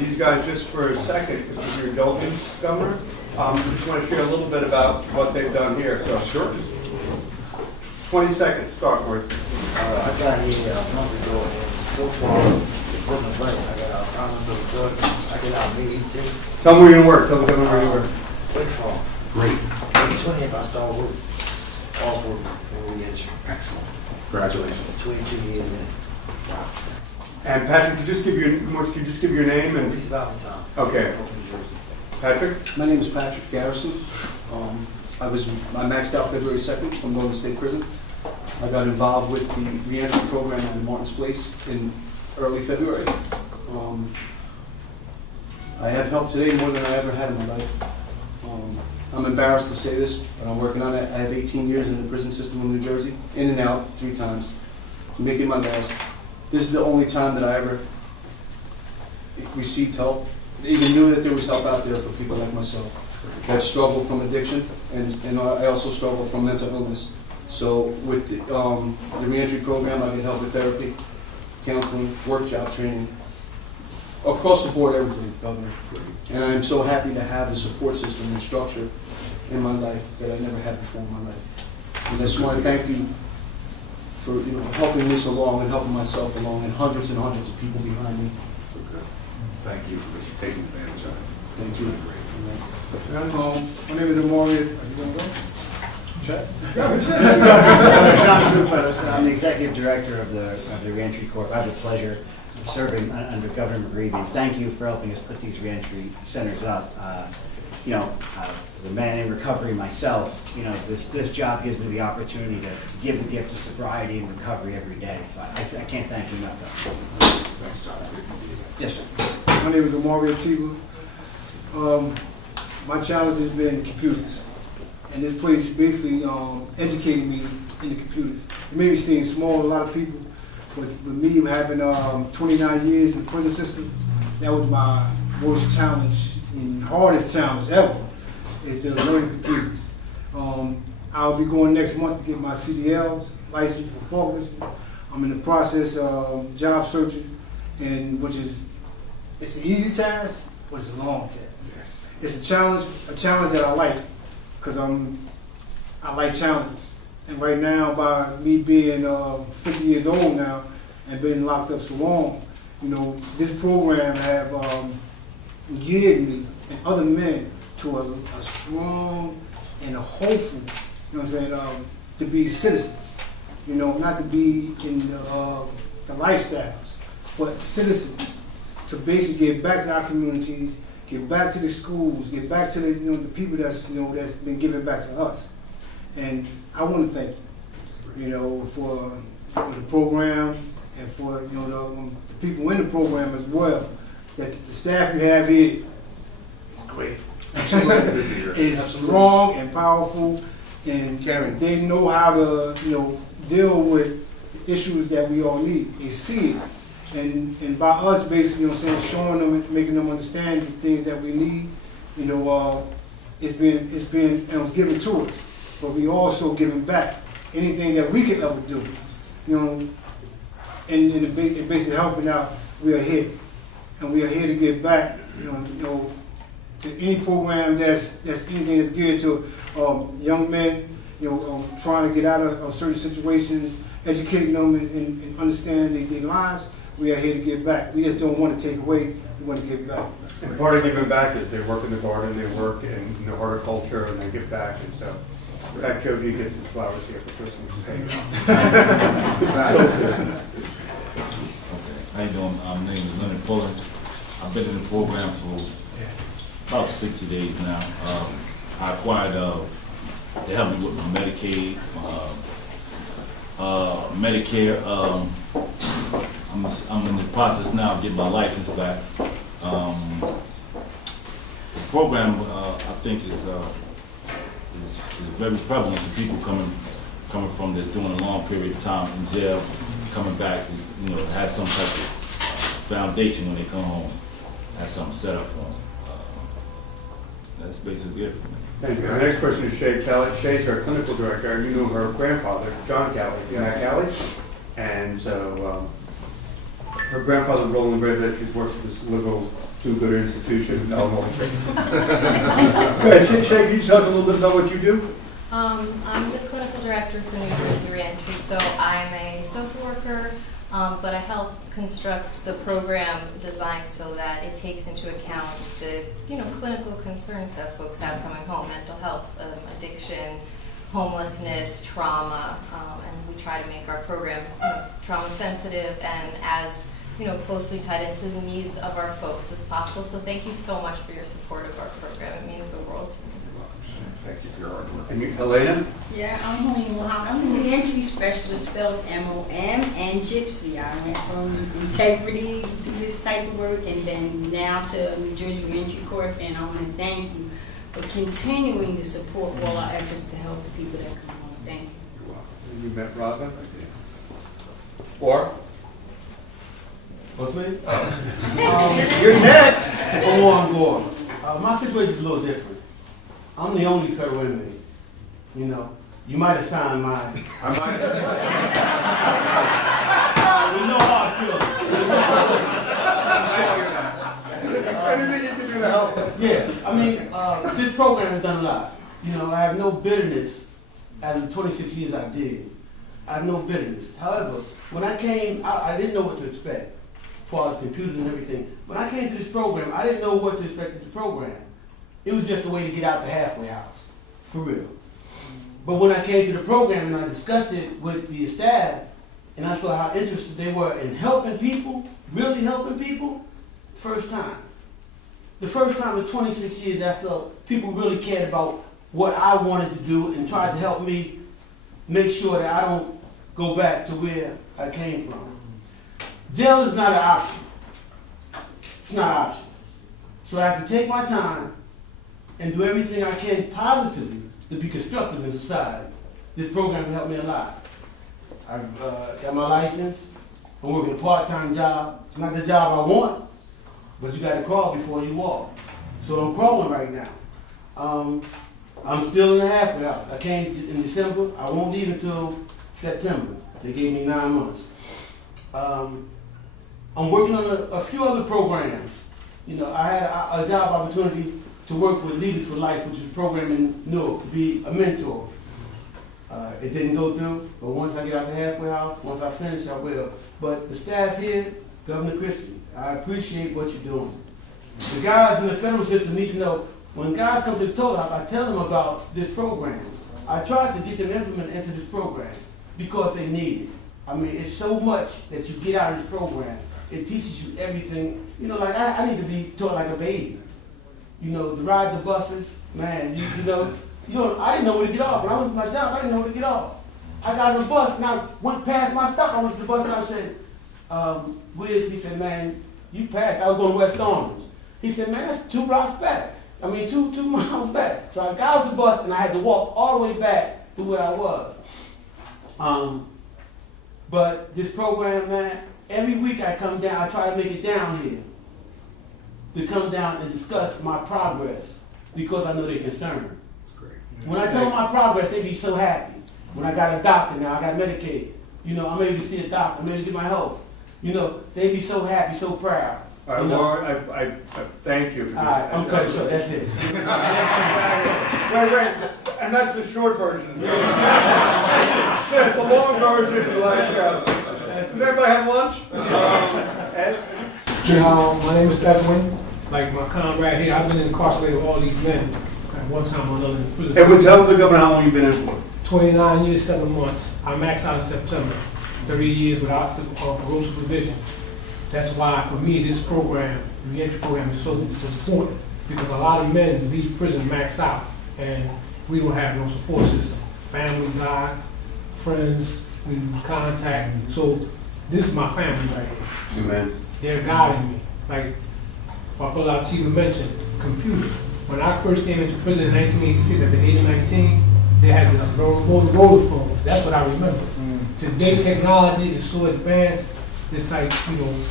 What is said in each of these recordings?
these guys just for a second, because with your indulgence, Governor. We just want to share a little bit about what they've done here. So sure. 20 seconds, start with. I got here a month ago, and so far, it's looking great. I got a promise of good. I get out May 18th. Tell me where you work. Tell me where you work. Great. May 20th, I start work all for reentry. Excellent. Congratulations. 22 years in. And Patrick, could you just give your name and? Reese Valentine. Okay. Patrick? My name is Patrick Garrison. I maxed out February 2nd from going to state prison. I got involved with the reentry program at Martin's Place in early February. I have helped today more than I ever had in my life. I'm embarrassed to say this, but I'm working on it. I have 18 years in the prison system in New Jersey, in and out 3 times, making my last. This is the only time that I ever received help. They even knew that there was help out there for people like myself that struggle from addiction, and I also struggle from mental illness. So with the reentry program, I get help with therapy, counseling, work job training, across the board, everything, Governor. And I'm so happy to have the support system and structure in my life that I never had before in my life. And I just want to thank you for helping this along and helping myself along, and hundreds of people behind me. So good. Thank you for taking advantage of it. Thank you. My name is Amori. Are you going to go? Check. I'm the executive director of the Reentry Corp. I have the pleasure of serving under Governor McGreevy. Thank you for helping us put these reentry centers up. As a man in recovery myself, this job gives me the opportunity to give the gift of sobriety and recovery every day. So I can't thank you enough. Thanks, John. Good to see you. Yes, sir. My name is Amari Atiba. My challenge has been computers. And this place basically educated me in the computers. It may be seem small to a lot of people, but with me having 29 years in the prison system, that was my worst challenge and hardest challenge ever, is to learn computers. I'll be going next month to get my CDLs, license for forklift. I'm in the process of job searching, and it's an easy task, but it's a long task. It's a challenge that I like, because I like challenges. And right now, by me being 50 years old now and being locked up so long, this program have geared me and other men to a strong and a hopeful, to be citizens. Not to be in the lifestyles, but citizens, to basically get back to our communities, get back to the schools, get back to the people that's been giving back to us. And I want to thank you, for the program, and for the people in the program as well. That the staff you have here is great. It's strong and powerful, and they know how to deal with the issues that we all need. They see it. And by us basically, showing them and making them understand the things that we need, it's been given to us. But we also giving back anything that we can ever do, and basically helping out. We are here, and we are here to give back, to any program that's anything that's geared to young men, trying to get out of certain situations, educating them and understanding their lives. We are here to give back. We just don't want to take away. We want to give back. And part of giving back is they work in the garden, they work in the horticulture, and they give back. And so, in fact, Joe D gets his flowers here for Christmas. How you doing? My name is Leonard Fullens. I've been in the program for about 60 days now. I acquired they helped me with my Medicaid, Medicare. I'm in the process now of getting my license back. The program, I think, is very prevalent to people coming from this, doing a long period of time in jail, coming back, have some type of foundation when they come home, have something set up for them. That's basically it for me. Thank you. The next person is Shay Kelly. Shay's our clinical director, and you knew her grandfather, John Kelly, Yes. Matt Kelly. And so her grandfather, Roland Rivet, she's worked for this liberal too good an institution? No. Go ahead, Shay, can you talk a little bit about what you do? I'm the clinical director for New Jersey Reentry, so I'm a social worker, but I help construct the program design so that it takes into account the clinical concerns that folks have coming home: mental health, addiction, homelessness, trauma, and we try to make our program trauma sensitive and as closely tied into the needs of our folks as possible. So thank you so much for your support of our program. It means the world to me. Thank you for your hard work. And you, Helena? Yeah, I'm Helene Muhammad. I'm a reentry specialist, spelled M-O-M, and Gypsy. I went from integrity to do this type of work, and then now to New Jersey Reentry Corp. And I want to thank you for continuing to support all our efforts to help the people that come home. Thank you. You're welcome. And you met Robin? Yes. Or? What's me? You're next! Oh, I'm going. My situation is a little different. I'm the only federal inmate. You might have signed mine. I might. We know how I feel. Anything you can do to help? Yeah, this program has done a lot. I have no bitterness out of the 26 years I did. I have no bitterness. However, when I came, I didn't know what to expect as far as computers and everything. When I came to this program, I didn't know what to expect of the program. It was just a way to get out the halfway house, for real. But when I came to the program and I discussed it with the staff, and I saw how interested they were in helping people, really helping people, the first time in 26 years I felt people really cared about what I wanted to do and tried to help me make sure that I don't go back to where I came from. Jail is not an option. It's not an option. So I have to take my time and do everything I can positively to be constructive in society. This program has helped me a lot. I've got my license. I'm working a part-time job. It's not the job I want, but you got to crawl before you walk. So I'm crawling right now. I'm still in the halfway house. I came in December. I won't leave until September. They gave me 9 months. I'm working on a few other programs. I had a job opportunity to work with Leaders for Life, which is a program in Newark, to be a mentor. It didn't go through, but once I get out the halfway house, once I finish, I will. But the staff here, Governor Christie, I appreciate what you're doing. The guys in the federal system need to know, when guys come to the toll house, I tell them about this program. I try to get them implemented into this program because they need it. I mean, it's so much that you get out of this program. It teaches you everything. Like I need to be taught like a baby. To ride the buses, man, I didn't know where to get off. When I went to my job, I didn't know where to get off. I got on the bus and I went past my stop. I went to the bus and I said, Wiz, he said, man, you passed. I was going to West Orange. He said, man, that's 2 blocks back. 2 miles back. So I got off the bus and I had to walk all the way back to where I was. But this program, man, every week I come down, I try to make it down here. To come down and discuss my progress because I know they're concerned. That's great. When I tell them my progress, they be so happy. When I got a doctor now, I got Medicaid. I'm able to see a doctor, I'm able to get my health. They be so happy, so proud. All right, Laura, I thank you. All right, I'm cutting short, that's it. Wait, and that's the short version. Yes, the long version, does everybody have lunch? Ed? My name is Edwin. Like my comrade here, I've been incarcerated with all these men at one time or another in prison. Edwin, tell the governor how long you've been in for. 29 years, 7 months. I maxed out in September. 30 years without the parole supervision. That's why, for me, this program, the reentry program, is so important because a lot of men leave prison maxed out, and we don't have no support system. Family die, friends, we lose contact. So this is my family right here. Amen. They're guiding me. Like my brother Altiba mentioned, computers. When I first came into prison in 1986 at the age of 19, they had the roller phone. That's what I remember. Today, technology is so advanced, it's like,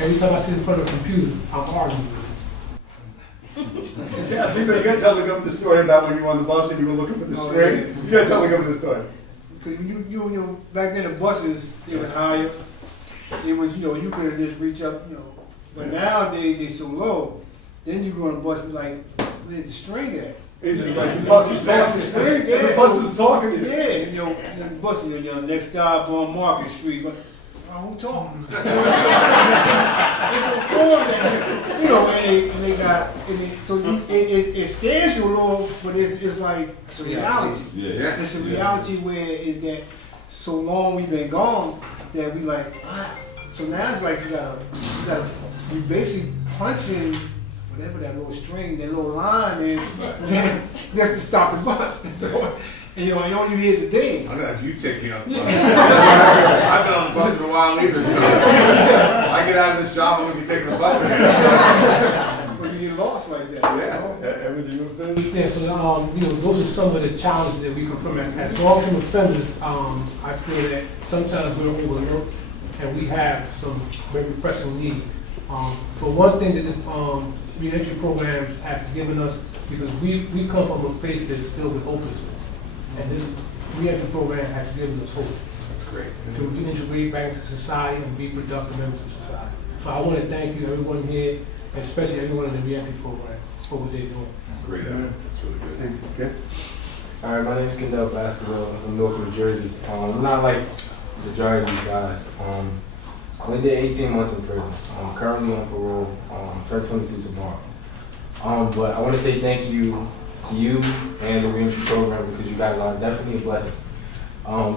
every time I sit in front of a computer, I'm arguing with it. Yeah, I think you got to tell the governor the story about when you were on the bus and you were looking for the string. You got to tell the governor the story. Because back then the buses, they were higher. It was, you could just reach up, But nowadays they're so low. Then you go on the bus and be like, where's the string at? The bus was talking. The bus was talking. Yeah, you know, and then the bus is, you know, next stop on Market Street, but who talking? It's important, you know, and they got, so it scares you a little, but it's like, it's a reality. Yeah. It's a reality where is that so long we've been gone that we like, so now it's like you basically punching whatever that little string, that little line is, just to stop the bus. So, and you know, you only hear the ding. I'm gonna have you take me on the bus. I've been on the bus in a while either, so I get out of this job, I'm gonna be taking the bus again. When you get lost like that. Yeah, so, you know, those are some of the challenges that we confront as long-term offenders. I feel that sometimes we're overlooked and we have some very pressing needs. But one thing that this reentry programs have given us, because we come from a place that's filled with hopelessness, and this reentry program has given us hope. That's great. To reintegrate back into society and be productive members of society. So I want to thank you, everyone here, and especially everyone in the reentry program for what they're doing. Great, that's really good. Thanks, okay. All right, my name is Kendall Basketball from Newark, New Jersey. I'm not like the majority of you guys. I only did 18 months in prison. I'm currently on parole. Turn 22 tomorrow. But I want to say thank you to you and the reentry program because you guys are definitely a blessing.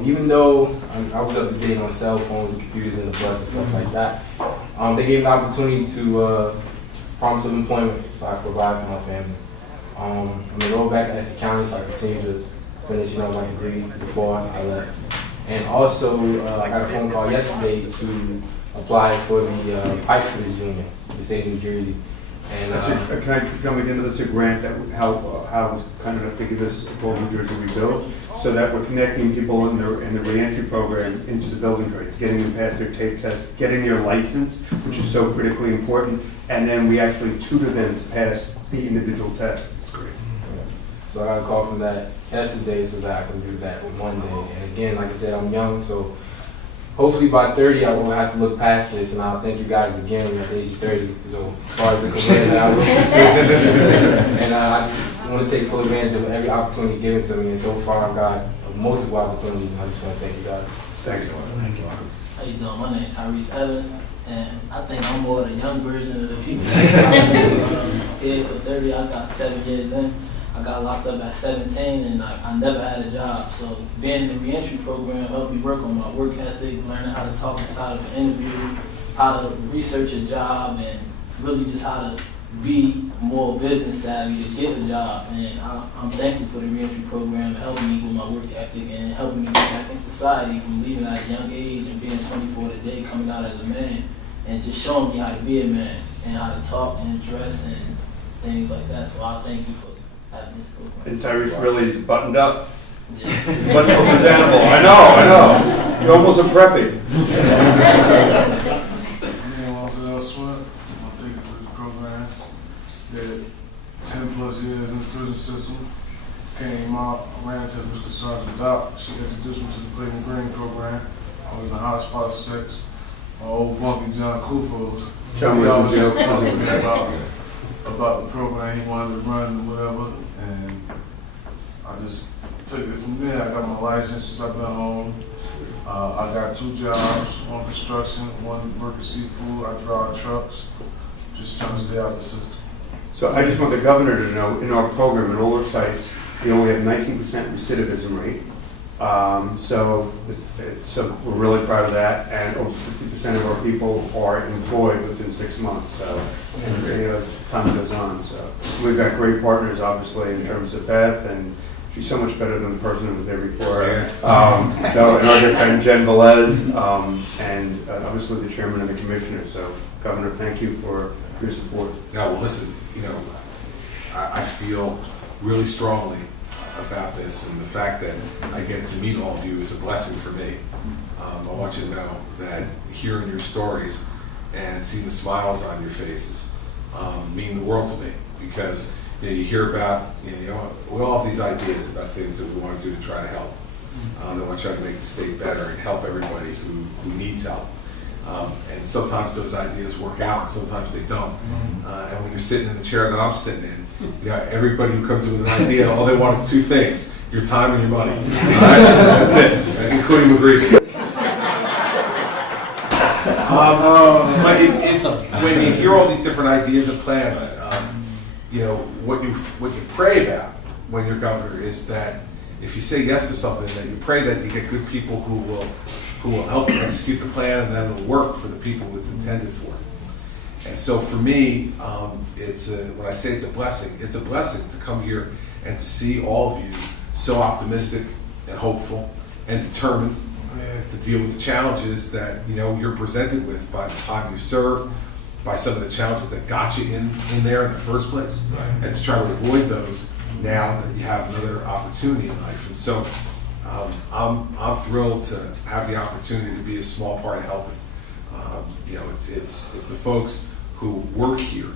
Even though I was up to date on cell phones and computers in the bus and stuff like that, they gave me an opportunity to promise of employment so I provide for my family. I'm gonna go back to Essex County so I continue to finish, my degree before I left. And also, I got a phone call yesterday to apply for the pipe fitters union in the state of New Jersey. And Can I come again? That's a grant that how kind of I think of this called New Jersey Rebuild, so that we're connecting people in the reentry program into the building trades, getting them past their tape test, getting their license, which is so critically important, and then we actually tutor them to pass the individual test. That's great. so I got a call from that yesterday so that I can do that on Monday. And again, like I said, I'm young, so hopefully by 30 I won't have to look past this, and I'll thank you guys again at the age of 30. So as far as the career that I will pursue. And I want to take full advantage of every opportunity given to me, and so far I've got multiple opportunities, and I just want to thank you guys. Thank you. Thank you. How you doing? My name is Tyrese Evans, and I think I'm more the young version of the people. Here for 30, I got 7 years in. I got locked up at 17, and I never had a job. So being in the reentry program helped me work on my work ethic, learning how to talk inside of an interview, how to research a job, and really just how to be more business savvy to get a job. And I'm thankful for the reentry program helping me with my work ethic and helping me get back in society from leaving at a young age and being 24 today, coming out as a man, and just showing me how to be a man and how to talk and dress and things like that. So I thank you for having this program. And Tyrese really is buttoned up. Yeah. Much more presentable. I know. You're almost a preppy. Did 10 plus years in the prison system, came out, ran to Mr. Sergeant Doc. She introduced me to the Cleveland Green program. I was in the hot spot 6. My old bunkie John Kufos. John was in jail. About the program he wanted to run or whatever, and I just took it from there. I got my license since I've been home. I got 2 jobs, one construction, one working seafood. I drive trucks, just trying to stay out of the system. So I just want the governor to know, in our program, in all our sites, we only have 19% recidivism rate. So we're really proud of that, and over 50% of our people are employed within 6 months. So as time goes on, so we've got great partners, obviously, in terms of Beth, and she's so much better than the person who was there before. And our good friend Jen Velez, and obviously the chairman and the commissioner. So, Governor, thank you for your support. No, well, listen, I feel really strongly about this, and the fact that I get to meet all of you is a blessing for me. I want you to know that hearing your stories and seeing the smiles on your faces mean the world to me, because you hear about, we all have these ideas about things that we want to do to try to help. That want to try to make the state better and help everybody who needs help. And sometimes those ideas work out, and sometimes they don't. And when you're sitting in the chair that I'm sitting in, you know, everybody who comes in with an idea, all they want is two things: your time and your money. All right? That's it, including McGreevy. But when you hear all these different ideas and plans, you know, what you pray about when you're governor is that if you say yes to something, that you pray that you get good people who will help you execute the plan, and then it'll work for the people it's intended for. And so for me, when I say it's a blessing to come here and to see all of you so optimistic and hopeful and determined to deal with the challenges that, you know, you're presented with by the time you serve, by some of the challenges that got you in there in the first place, and to try to avoid those now that you have another opportunity in life. And so I'm thrilled to have the opportunity to be a small part of helping. You know, it's the folks who work here